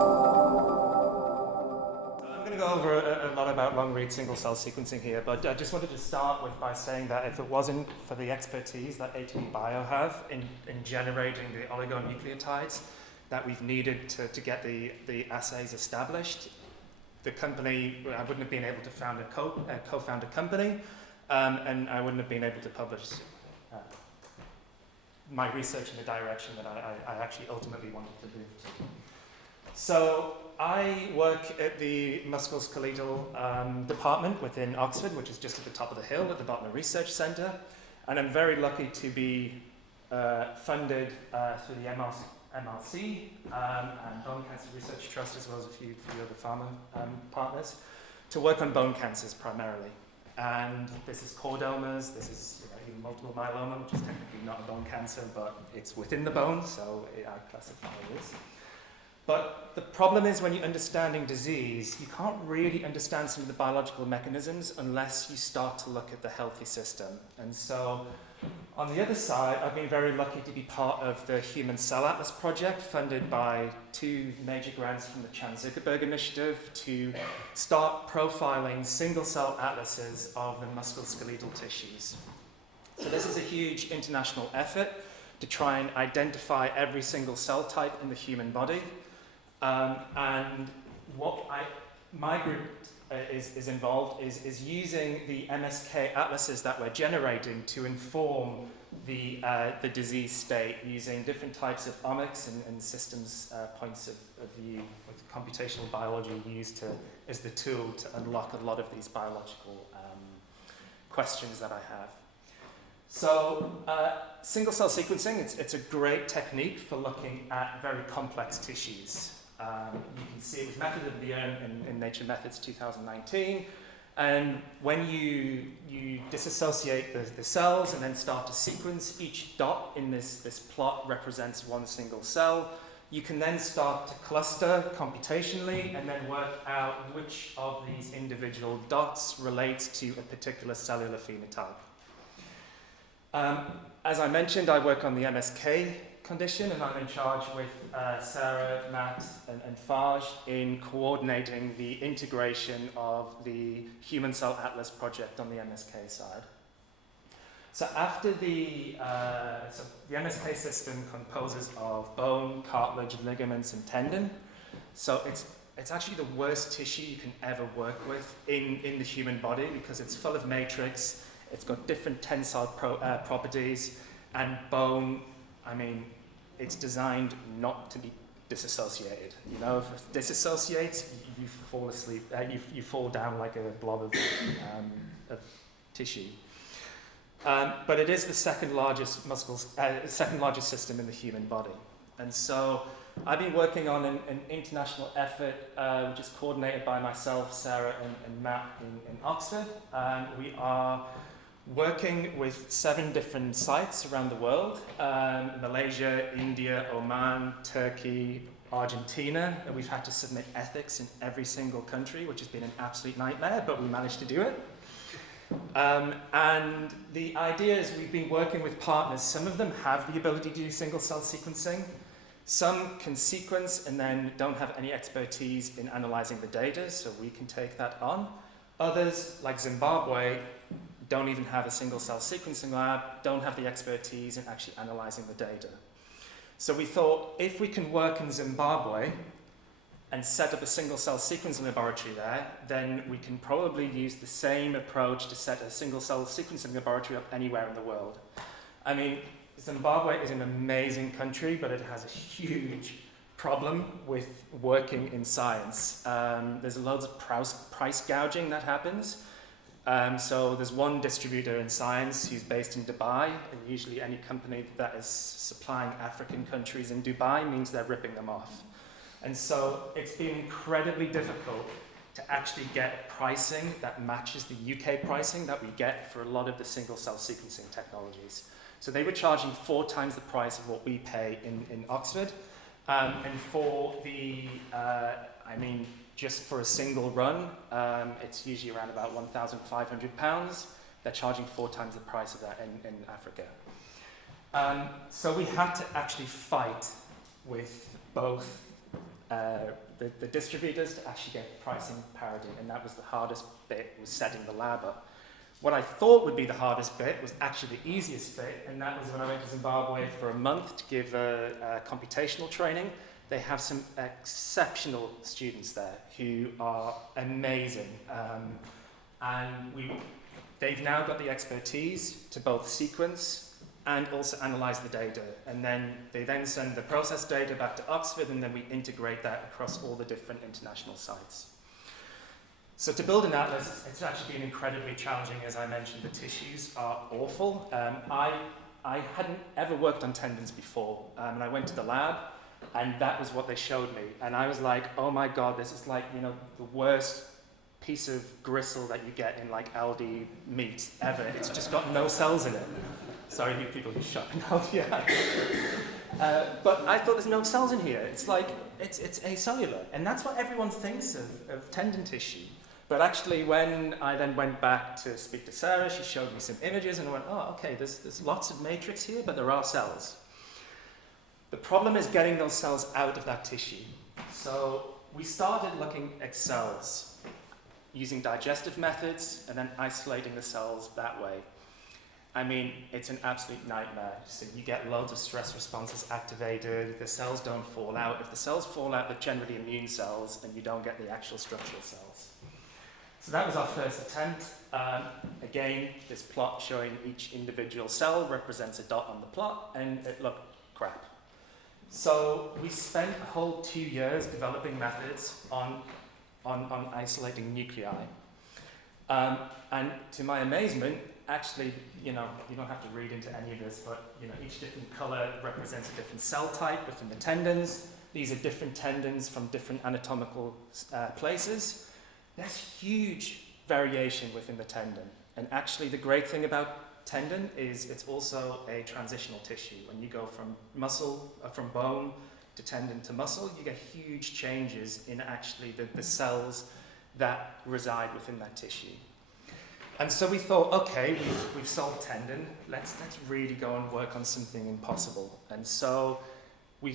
I'm going to go over a lot about long-read single-cell sequencing here, but I just wanted to start by saying that if it wasn't for the expertise that ATDBio have in generating the oligonucleotides that we've needed to get the assays established, the company, I wouldn't have been able to co-found a company, and I wouldn't have been able to publish my research in the direction that I actually ultimately wanted to move to. So I work at the musculoskeletal department within Oxford, which is just at the top of the hill at the Botnar Research Centre, and I'm very lucky to be funded through the MRC and Bone Cancer Research Trust, as well as a few other pharma partners, to work on bone cancers primarily. And this is chordomas, this is even multiple myeloma, which is technically not a bone cancer, but it's within the bone, so I classify it as. But the problem is when you're understanding disease, you can't really understand some of the biological mechanisms unless you start to look at the healthy system. And so on the other side, I've been very lucky to be part of the Human Cell Atlas project, funded by 2 major grants from the Chan Zuckerberg Initiative, to start profiling single-cell atlases of the musculoskeletal tissues. So this is a huge international effort to try and identify every single cell type in the human body. And what my group is involved is using the MSK atlases that we're generating to inform the disease state using different types of omics and systems points of view, with computational biology used as the tool to unlock a lot of these biological questions that I have. So single-cell sequencing, it's a great technique for looking at very complex tissues. You can see it was ATDBio in Nature Methods 2019. And when you disassociate the cells and then start to sequence, each dot in this plot represents one single cell. You can then start to cluster computationally and then work out which of these individual dots relates to a particular cellular phenotype. As I mentioned, I work on the MSK condition, and I'm in charge with Sarah, Matt, and Farge in coordinating the integration of the Human Cell Atlas project on the MSK side. So after the MSK system composes of bone, cartilage, ligaments, and tendon. So it's actually the worst tissue you can ever work with in the human body because it's full of matrix. It's got different tensile properties, and bone, I mean, it's designed not to be disassociated. You know, if it disassociates, you fall asleep. You fall down like a blob of tissue. But it is the second largest system in the human body, and so I've been working on an international effort which is coordinated by myself, Sarah, and Matt in Oxford. We are working with 7 different sites around the world, Malaysia, India, Oman, Turkey, Argentina, and we've had to submit ethics in every single country, which has been an absolute nightmare, but we managed to do it. And the idea is we've been working with partners. Some of them have the ability to do single-cell sequencing. Some can sequence and then don't have any expertise in analyzing the data, so we can take that on. Others, like Zimbabwe, don't even have a single-cell sequencing lab, don't have the expertise in actually analyzing the data. So we thought, if we can work in Zimbabwe and set up a single-cell sequencing laboratory there, then we can probably use the same approach to set a single-cell sequencing laboratory up anywhere in the world. I mean, Zimbabwe is an amazing country, but it has a huge problem with working in science. There's loads of price gouging that happens. So there's one distributor in science who's based in Dubai, and usually any company that is supplying African countries in Dubai means they're ripping them off. And so it's been incredibly difficult to actually get pricing that matches the UK pricing that we get for a lot of the single-cell sequencing technologies. So they were charging 4 times the price of what we pay in Oxford. And for the, just for a single run, it's usually around about £1,500. They're charging 4 times the price of that in Africa. So we had to actually fight with both the distributors to actually get pricing parity, and that was the hardest bit, was setting the lab up. What I thought would be the hardest bit was actually the easiest bit, and that was when I went to Zimbabwe for a month to give a computational training. They have some exceptional students there who are amazing, and they've now got the expertise to both sequence and also analyze the data, and then they send the process data back to Oxford, and then we integrate that across all the different international sites. So to build an atlas, it's actually been incredibly challenging. As I mentioned, the tissues are awful. I hadn't ever worked on tendons before, and I went to the lab, and that was what they showed me. And I was like, oh my God, this is like, you know, the worst piece of gristle that you get in like Aldi meat ever. It's just got no cells in it. Sorry, you people who shop in Aldi. But I thought there's no cells in here. It's like, it's acellular. And that's what everyone thinks of tendon tissue. But actually, when I then went back to speak to Sarah, she showed me some images, and I went, oh, okay, there's lots of matrix here, but there are cells. The problem is getting those cells out of that tissue. So we started looking at cells using digestive methods and then isolating the cells that way. I mean, it's an absolute nightmare. So you get loads of stress responses activated, the cells don't fall out. If the cells fall out, they're generally immune cells, and you don't get the actual structural cells. So that was our first attempt. Again, this plot showing each individual cell represents a dot on the plot, and it looked crap. So we spent a whole 2 years developing methods on isolating nuclei. And to my amazement, actually, you know, you don't have to read into any of this, but you know, each different color represents a different cell type within the tendons. These are different tendons from different anatomical places. There's huge variation within the tendon. And actually, the great thing about tendon is it's also a transitional tissue. When you go from muscle, from bone to tendon to muscle, you get huge changes in actually the cells that reside within that tissue. And so we thought, okay, we've solved tendon. Let's really go and work on something impossible. And so we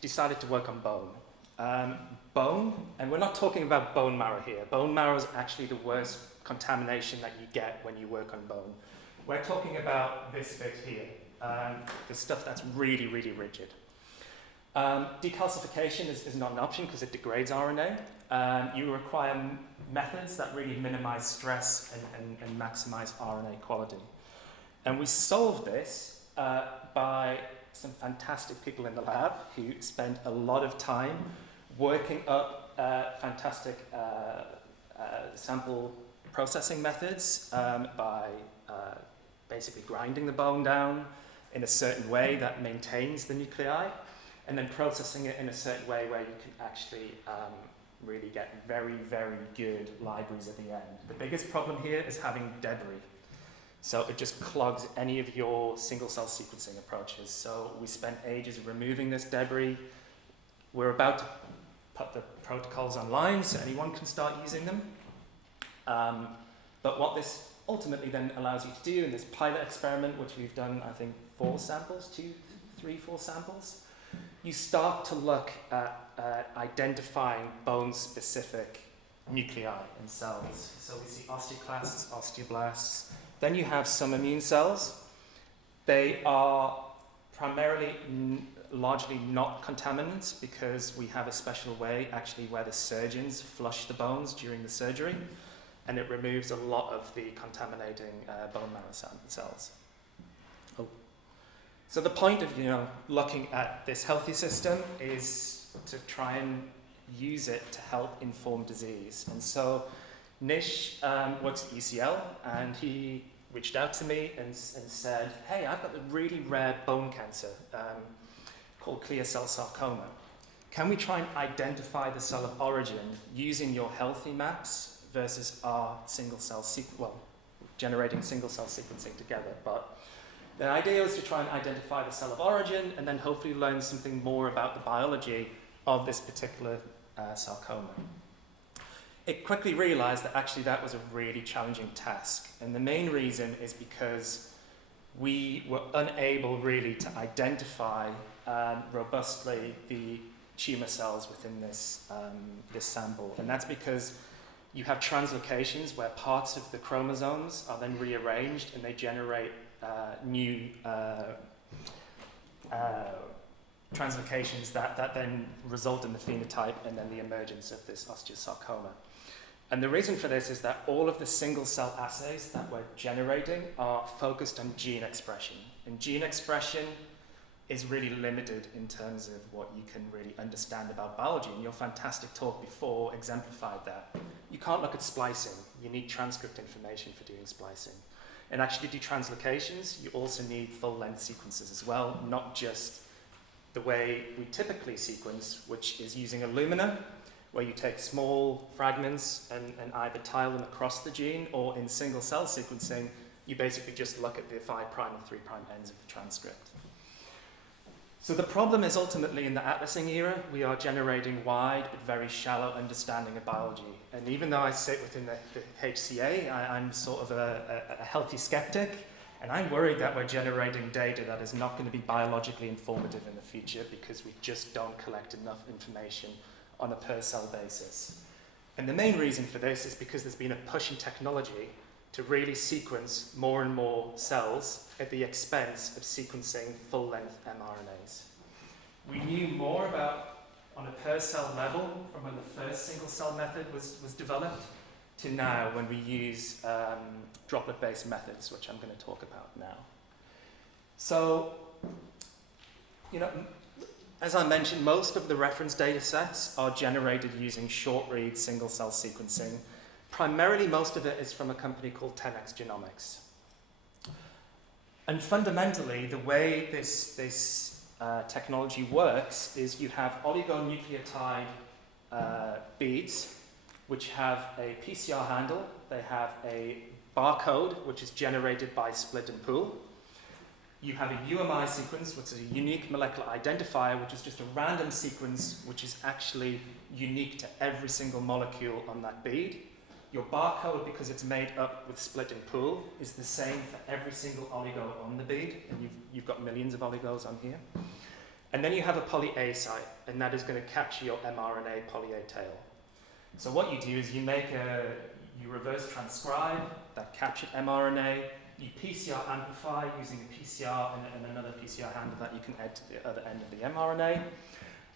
decided to work on bone. Bone, and we're not talking about bone marrow here. Bone marrow is actually the worst contamination that you get when you work on bone. We're talking about this bit here, the stuff that's really, really rigid. Decalcification is not an option because it degrades RNA. You require methods that really minimize stress and maximize RNA quality. And we solved this by some fantastic people in the lab who spent a lot of time working up fantastic sample processing methods by basically grinding the bone down in a certain way that maintains the nuclei, and then processing it in a certain way where you can actually really get very, very good libraries at the end. The biggest problem here is having debris. So it just clogs any of your single-cell sequencing approaches. So we spent ages removing this debris. We're about to put the protocols online so anyone can start using them. But what this ultimately then allows you to do in this pilot experiment, which we've done, I think, 4 samples, 2, 3, 4 samples, you start to look at identifying bone-specific nuclei in cells. So we see osteoclasts, osteoblasts. Then you have some immune cells. They are primarily largely not contaminants because we have a special way actually where the surgeons flush the bones during the surgery, and it removes a lot of the contaminating bone marrow cells. Oh. So the point of looking at this healthy system is to try and use it to help inform disease. And so Nish works at UCL, and he reached out to me and said, hey, I've got a really rare bone cancer called clear cell sarcoma. Can we try and identify the cell of origin using your healthy maps versus our generating single cell sequencing together? But the idea was to try and identify the cell of origin and then hopefully learn something more about the biology of this particular sarcoma. It quickly realized that actually that was a really challenging task. And the main reason is because we were unable really to identify robustly the tumor cells within this, this sample. And that's because you have translocations where parts of the chromosomes are then rearranged and they generate new translocations that then result in the phenotype and then the emergence of this osteosarcoma. And the reason for this is that all of the single cell assays that we're generating are focused on gene expression. And gene expression is really limited in terms of what you can really understand about biology. And your fantastic talk before exemplified that. You can't look at splicing. You need transcript information for doing splicing. And actually to do translocations, you also need full-length sequences as well, not just the way we typically sequence, which is using Illumina, where you take small fragments and either tile them across the gene, or in single-cell sequencing, you basically just look at the 5' and 3' ends of the transcript. So the problem is ultimately in the atlasing era, we are generating wide but very shallow understanding of biology. And even though I sit within the HCA, I'm sort of a healthy skeptic, and I'm worried that we're generating data that is not going to be biologically informative in the future because we just don't collect enough information on a per cell basis. And the main reason for this is because there's been a push in technology to really sequence more and more cells at the expense of sequencing full-length mRNAs. We knew more about, on a per-cell level, from when the first single-cell method was developed to now when we use droplet-based methods, which I'm going to talk about now. So, you know, as I mentioned, most of the reference data sets are generated using short-read single-cell sequencing. Primarily, most of it is from a company called 10x Genomics. And fundamentally, the way this technology works is you have oligonucleotide beads, which have a PCR handle. They have a barcode, which is generated by split and pool. You have a UMI sequence, which is a unique molecular identifier, which is just a random sequence which is actually unique to every single molecule on that bead. Your barcode, because it's made up with split and pool, is the same for every single oligo on the bead, and you've got millions of oligos on here. And then you have a poly-A site, and that is going to capture your mRNA poly-A tail. So what you do is you reverse transcribe that captured mRNA, you PCR amplify using a PCR and another PCR handle that you can add to the other end of the mRNA,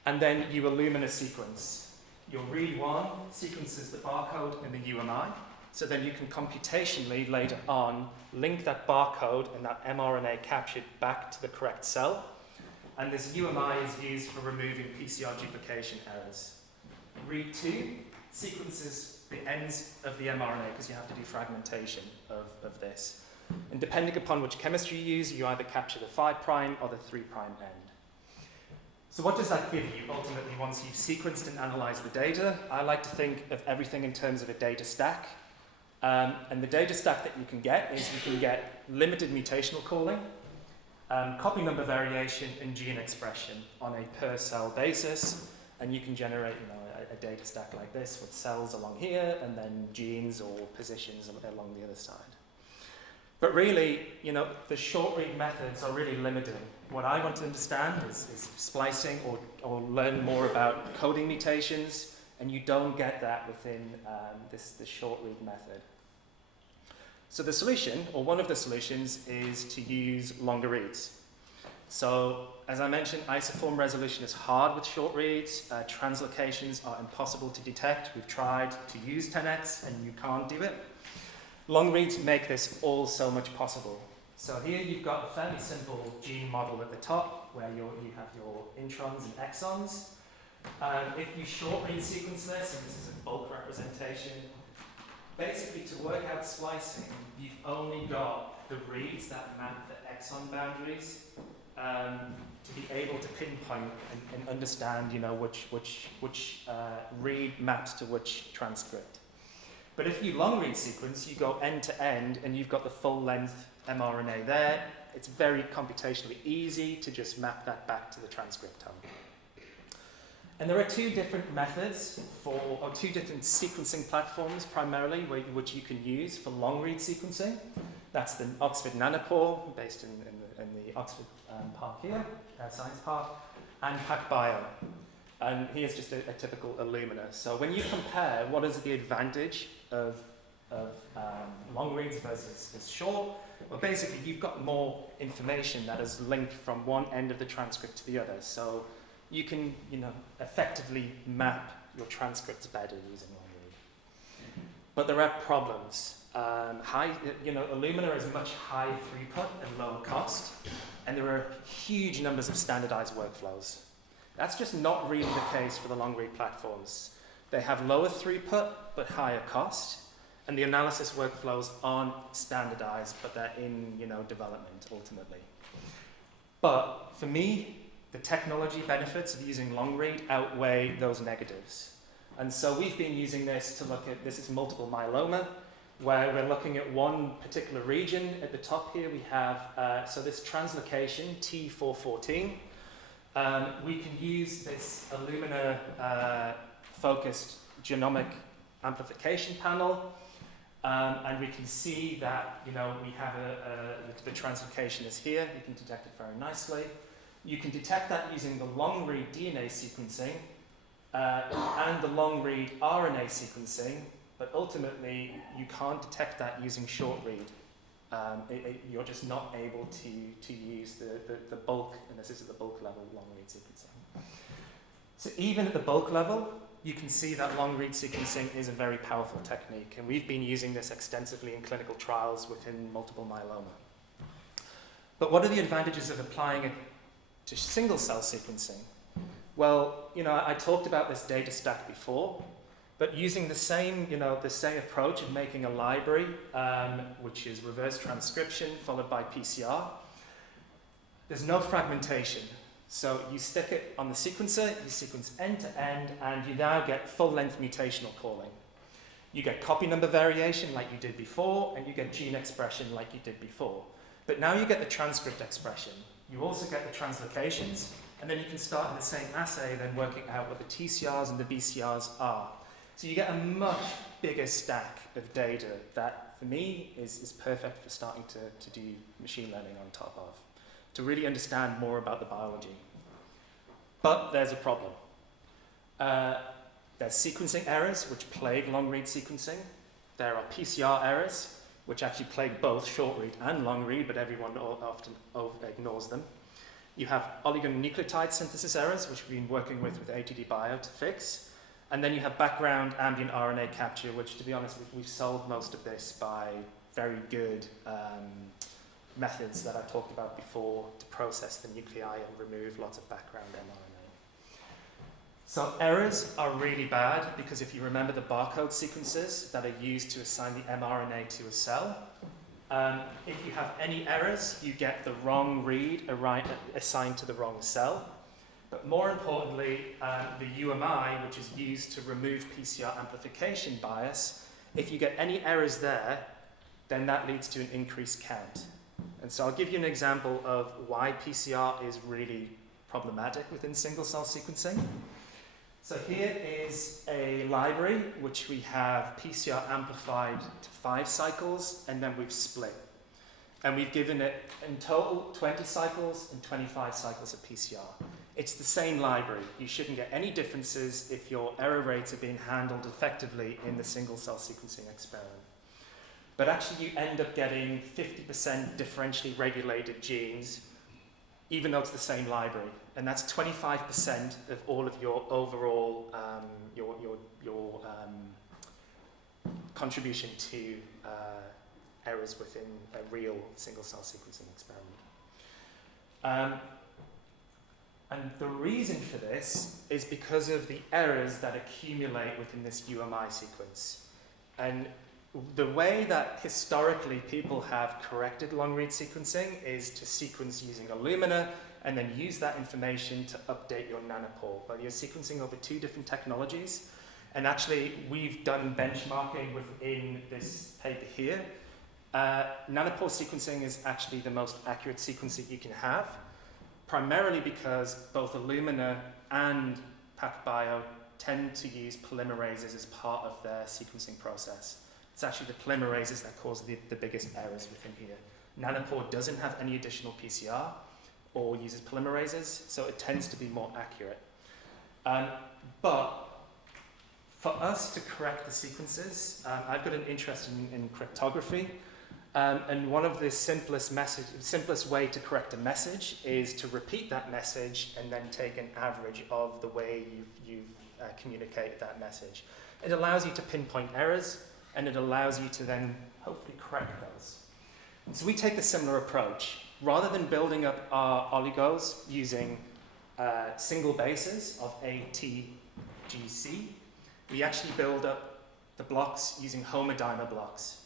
and then you Illumina sequence. Your read one sequences the barcode and the UMI, so then you can computationally later on link that barcode and that mRNA captured back to the correct cell. And this UMI is used for removing PCR duplication errors. Read two sequences the ends of the mRNA because you have to do fragmentation of this. And depending upon which chemistry you use, you either capture the 5' or the 3' end. So what does that give you ultimately once you've sequenced and analyzed the data? I like to think of everything in terms of a data stack. And the data stack that you can get is you can get limited mutational calling, copy number variation, and gene expression on a per cell basis. And you can generate a data stack like this with cells along here and then genes or positions along the other side. But really, the short read methods are really limiting. What I want to understand is splicing or learn more about coding mutations, and you don't get that within this short read method. So the solution, or one of the solutions, is to use longer reads. So as I mentioned, isoform resolution is hard with short reads. Translocations are impossible to detect. We've tried to use 10x and you can't do it. Long reads make this all so much possible. So here you've got a fairly simple gene model at the top where you have your introns and exons. If you short read sequence this, and this is a bulk representation, basically to work out splicing, you've only got the reads that map the exon boundaries to be able to pinpoint and understand which read maps to which transcript. But if you long read sequence, you go end to end and you've got the full length mRNA there. It's very computationally easy to just map that back to the transcriptome. And there are two different methods or two different sequencing platforms primarily which you can use for long read sequencing. That's the Oxford Nanopore, based in the Oxford Park here, Science Park, and PacBio. And here's just a typical Illumina. So when you compare what is the advantage of long reads versus short, well, basically you've got more information that is linked from one end of the transcript to the other. So you can, effectively map your transcripts better using long read. But there are problems. Illumina is much higher throughput and lower cost, and there are huge numbers of standardized workflows. That's just not really the case for the long-read platforms. They have lower throughput but higher cost, and the analysis workflows aren't standardized, but they're in development ultimately. But for me, the technology benefits of using long-read outweigh those negatives. And so we've been using this to look at, this is multiple myeloma, where we're looking at one particular region. At the top here we have, so this translocation, T414. We can use this Illumina focused genomic amplification panel, and we can see that we have the translocation is here. You can detect it very nicely. You can detect that using the long-read DNA sequencing and the long-read RNA sequencing, but ultimately you can't detect that using short-read. You're just not able to use the bulk, and this is at the bulk level, long-read sequencing. So even at the bulk level, you can see that long-read sequencing is a very powerful technique, and we've been using this extensively in clinical trials within multiple myeloma. But what are the advantages of applying it to single-cell sequencing? Well, I talked about this data stack before, but using the same approach of making a library, which is reverse transcription followed by PCR, there's no fragmentation. So you stick it on the sequencer, you sequence end to end, and you now get full-length mutational calling. You get copy number variation like you did before, and you get gene expression like you did before. But now you get the transcript expression. You also get the translocations, and then you can start in the same assay then working out what the TCRs and the BCRs are. So you get a much bigger stack of data that, for me, is perfect for starting to do machine learning on top of, to really understand more about the biology. But there's a problem. There's sequencing errors, which plague long-read sequencing. There are PCR errors, which actually plague both short-read and long-read, but everyone often ignores them. You have oligonucleotide synthesis errors, which we've been working with ATDBio to fix. And then you have background ambient RNA capture, which, to be honest, we've solved most of this by very good methods that I talked about before to process the nuclei and remove lots of background mRNA. So errors are really bad because if you remember the barcode sequences that are used to assign the mRNA to a cell, if you have any errors, you get the wrong read assigned to the wrong cell. But more importantly, the UMI, which is used to remove PCR amplification bias, if you get any errors there, then that leads to an increased count. And so I'll give you an example of why PCR is really problematic within single-cell sequencing. So here is a library which we have PCR amplified to 5 cycles, and then we've split. And we've given it in total 20 cycles and 25 cycles of PCR. It's the same library. You shouldn't get any differences if your error rates are being handled effectively in the single-cell sequencing experiment. But actually you end up getting 50% differentially regulated genes, even though it's the same library. And that's 25% of all of your overall contribution to errors within a real single-cell sequencing experiment. And the reason for this is because of the errors that accumulate within this UMI sequence. And the way that historically people have corrected long-read sequencing is to sequence using Illumina and then use that information to update your nanopore. But you're sequencing over 2 different technologies. And actually, we've done benchmarking within this paper here. Nanopore sequencing is actually the most accurate sequencing you can have, primarily because both Illumina and PacBio tend to use polymerases as part of their sequencing process. It's actually the polymerases that cause the biggest errors within here. Nanopore doesn't have any additional PCR or uses polymerases, so it tends to be more accurate. But for us to correct the sequences, I've got an interest in cryptography. And one of the simplest way to correct a message is to repeat that message and then take an average of the way you've communicated that message. It allows you to pinpoint errors, and it allows you to then hopefully correct those. And so we take a similar approach. Rather than building up our oligos using single bases of A, T, G, C, we actually build up the blocks using homodimer blocks.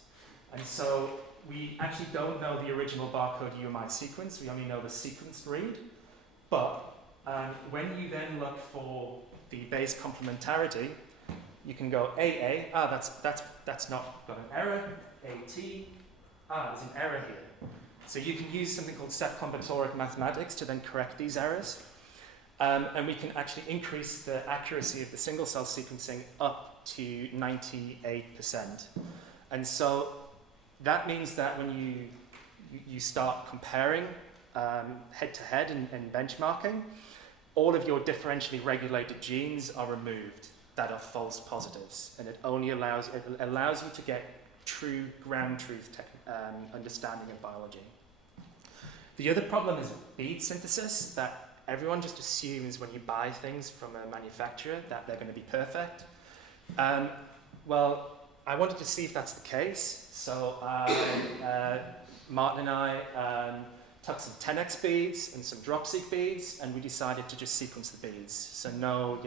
And so we actually don't know the original barcode UMI sequence, we only know the sequence read. But when you then look for the base complementarity, you can go AA, that's not got an error, AT, there's an error here. So you can use something called step combinatoric mathematics to then correct these errors. And we can actually increase the accuracy of the single cell sequencing up to 98%. And so that means that when you start comparing head-to-head and benchmarking, all of your differentially regulated genes are removed that are false positives. And it allows you to get true ground truth understanding of biology. The other problem is bead synthesis, that everyone just assumes when you buy things from a manufacturer that they're going to be perfect. Well, I wanted to see if that's the case, so Martin and I took some 10x beads and some dropseq beads, and we decided to just sequence the beads. So no,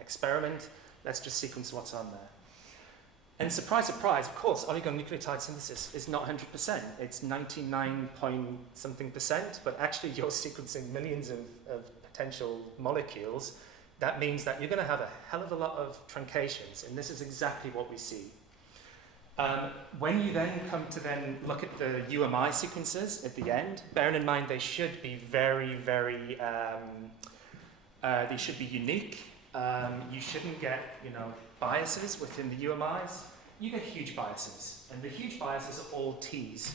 experiment, let's just sequence what's on there. And surprise, surprise, of course, oligonucleotide synthesis is not 100%. It's 99 point something percent, but actually you're sequencing millions of potential molecules. That means that you're going to have a hell of a lot of truncations, and this is exactly what we see. When you then come to then look at the UMI sequences at the end, bearing in mind they should be very, very, they should be unique. You shouldn't get, biases within the UMIs. You get huge biases, and the huge biases are all T's.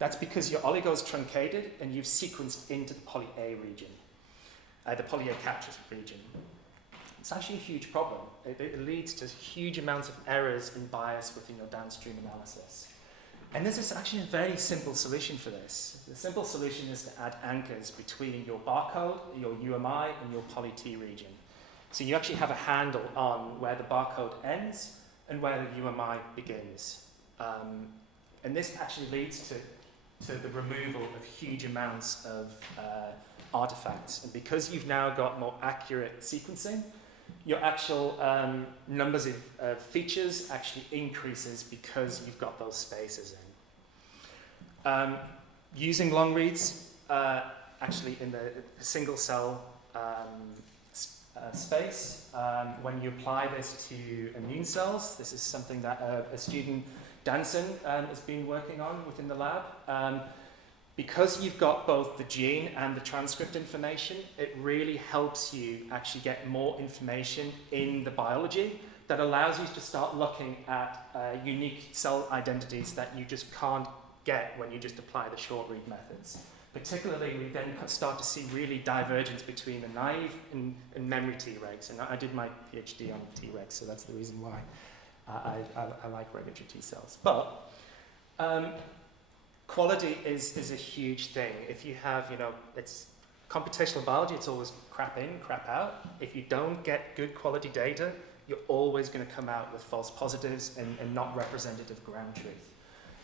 That's because your oligo is truncated and you've sequenced into the poly A region, the poly A captured region. It's actually a huge problem. It leads to huge amounts of errors and bias within your downstream analysis. And this is actually a very simple solution for this. The simple solution is to add anchors between your barcode, your UMI, and your poly T region. So you actually have a handle on where the barcode ends and where the UMI begins. And this actually leads to the removal of huge amounts of artifacts. And because you've now got more accurate sequencing, your actual numbers of features actually increases because you've got those spaces in. Using long reads, actually in the single cell space, when you apply this to immune cells, this is something that a student, Danson, has been working on within the lab. Because you've got both the gene and the transcript information, it really helps you actually get more information in the biology that allows you to start looking at unique cell identities that you just can't get when you just apply the short read methods. Particularly, we then start to see really divergence between the naive and memory Tregs. And I did my PhD on Tregs, so that's the reason why I like regulatory T cells. But quality is a huge thing. If you have, it's computational biology, it's always crap in, crap out. If you don't get good quality data, you're always going to come out with false positives and not representative ground truth.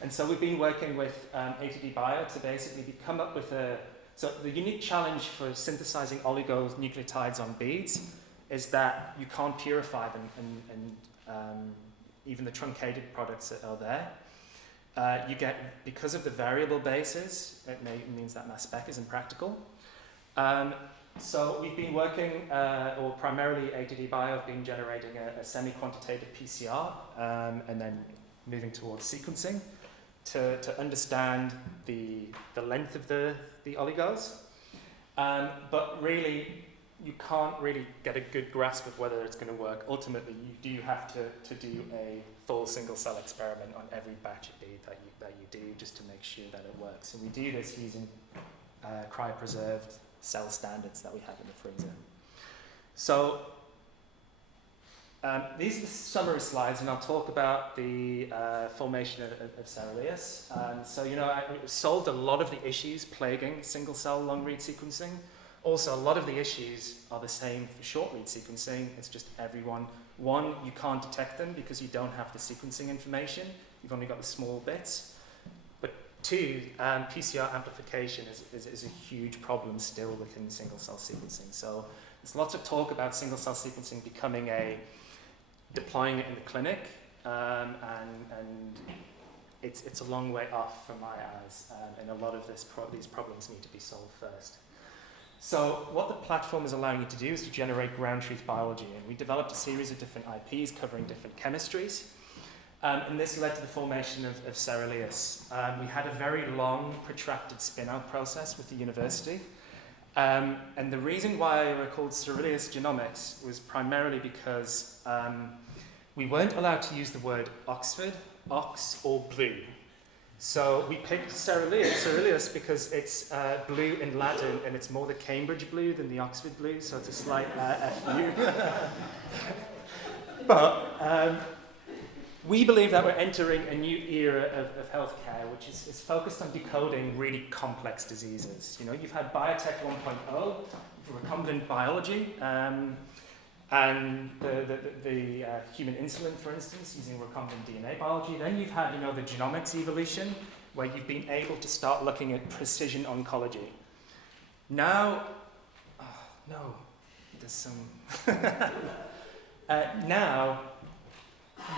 And so we've been working with ATDBio to basically come up with so the unique challenge for synthesizing oligonucleotides on beads is that you can't purify them and even the truncated products that are there. You get, because of the variable bases, it means that mass spec is impractical. So we've been working, or primarily ATDBio have been generating a semi-quantitative PCR and then moving towards sequencing to understand the length of the oligos. But really, you can't really get a good grasp of whether it's going to work. Ultimately, you do have to do a full single cell experiment on every batch of bead that you do just to make sure that it works. And we do this using cryopreserved cell standards that we have in the freezer. So These are the summary slides, and I'll talk about the formation of Caeruleus. So, I solved a lot of the issues plaguing single-cell long-read sequencing. Also, a lot of the issues are the same for short-read sequencing. It's just everyone. One, you can't detect them because you don't have the sequencing information. You've only got the small bits. But two, PCR amplification is a huge problem still within single-cell sequencing. So there's lots of talk about single-cell sequencing becoming deploying it in the clinic, and it's a long way off from my eyes, and a lot of these problems need to be solved first. So what the platform is allowing you to do is to generate ground truth biology, and we developed a series of different IPs covering different chemistries, and this led to the formation of Caeruleus. We had a very long, protracted spin-out process with the university, and the reason why we're called Caeruleus Genomics was primarily because we weren't allowed to use the word Oxford, ox, or blue. So we picked Caeruleus because it's blue in Latin, and it's more the Cambridge blue than the Oxford blue, so it's a slight FU. But we believe that we're entering a new era of healthcare, which is focused on decoding really complex diseases. You've had biotech 1.0, recombinant biology, and the human insulin, for instance, using recombinant DNA biology. Then you've had, the genomics evolution, where you've been able to start looking at precision oncology. Now, there's some. Now,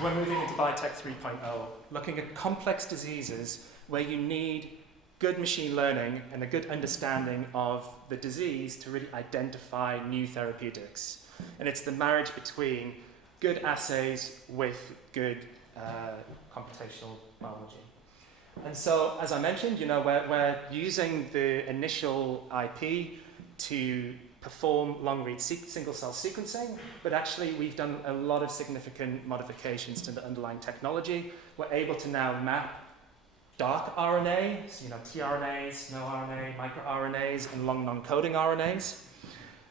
we're moving into biotech 3.0, looking at complex diseases where you need good machine learning and a good understanding of the disease to really identify new therapeutics. And it's the marriage between good assays with good computational biology. And so, as I mentioned, we're using the initial IP to perform long-read single-cell sequencing, but actually we've done a lot of significant modifications to the underlying technology. We're able to now map dark RNA, so, tRNAs, no RNA, microRNAs, and long non-coding RNAs.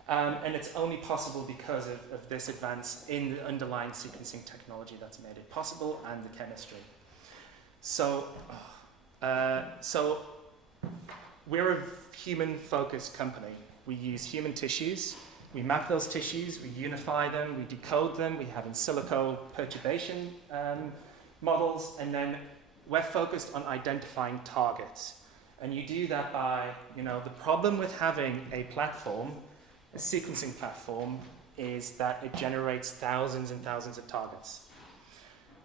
And it's only possible because of this advance in the underlying sequencing technology that's made it possible, and the chemistry. So we're a human-focused company. We use human tissues, we map those tissues, we unify them, we decode them, we have in silico perturbation models, and then we're focused on identifying targets. And you do that by, the problem with having a platform, a sequencing platform, is that it generates thousands and thousands of targets.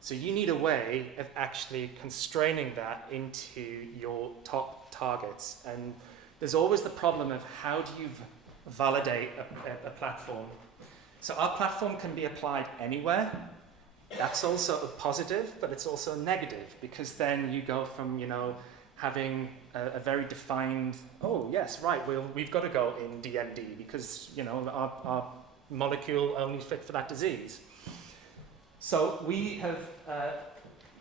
So you need a way of actually constraining that into your top targets. And there's always the problem of how do you validate a platform. So our platform can be applied anywhere. That's also a positive, but it's also a negative, because then you go from, having a very defined, oh yes, right, we've got to go in DMD because, our molecule only fit for that disease. So we have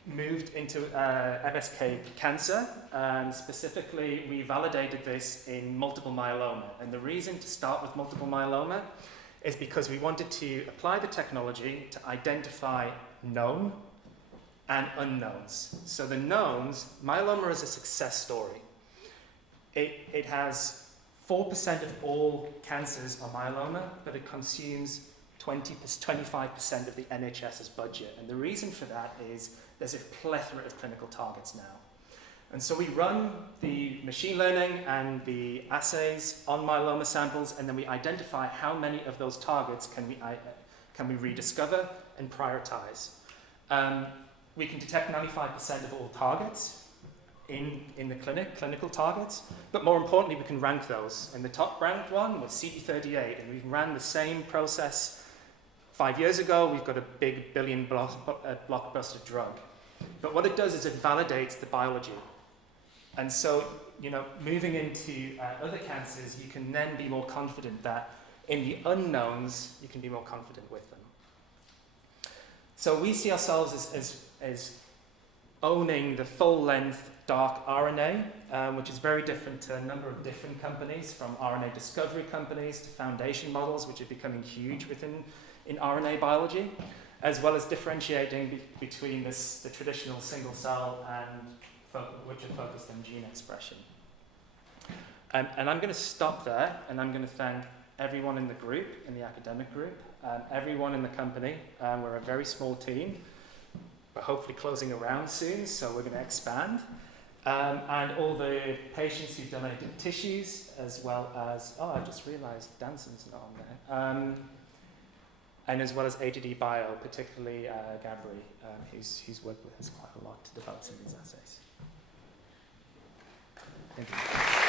moved into MSK cancer, and specifically we validated this in multiple myeloma. And the reason to start with multiple myeloma is because we wanted to apply the technology to identify known and unknowns. So the knowns, myeloma is a success story. It has 4% of all cancers are myeloma, but it consumes 25% of the NHS's budget. And the reason for that is there's a plethora of clinical targets now. And so we run the machine learning and the assays on myeloma samples, and then we identify how many of those targets can we rediscover and prioritize. We can detect 95% of all targets in the clinical targets, but more importantly, we can rank those. And the top ranked one was CD38, and we ran the same process 5 years ago. We've got a big billion blockbuster drug. But what it does is it validates the biology. And so, moving into other cancers, you can then be more confident that in the unknowns, you can be more confident with them. So we see ourselves as owning the full-length dark RNA, which is very different to a number of different companies, from RNA discovery companies to foundation models, which are becoming huge within in RNA biology, as well as differentiating between the traditional single cell and which are focused on gene expression. And I'm going to stop there, and I'm going to thank everyone in the group, in the academic group, everyone in the company. We're a very small team. We're hopefully closing around soon, so we're going to expand. And all the patients who donated tissues, as well as, oh, I just realized Danson's not on there. And as well as ATDBio, particularly Gabri, who's worked with us quite a lot to develop some of these assays. Thank you.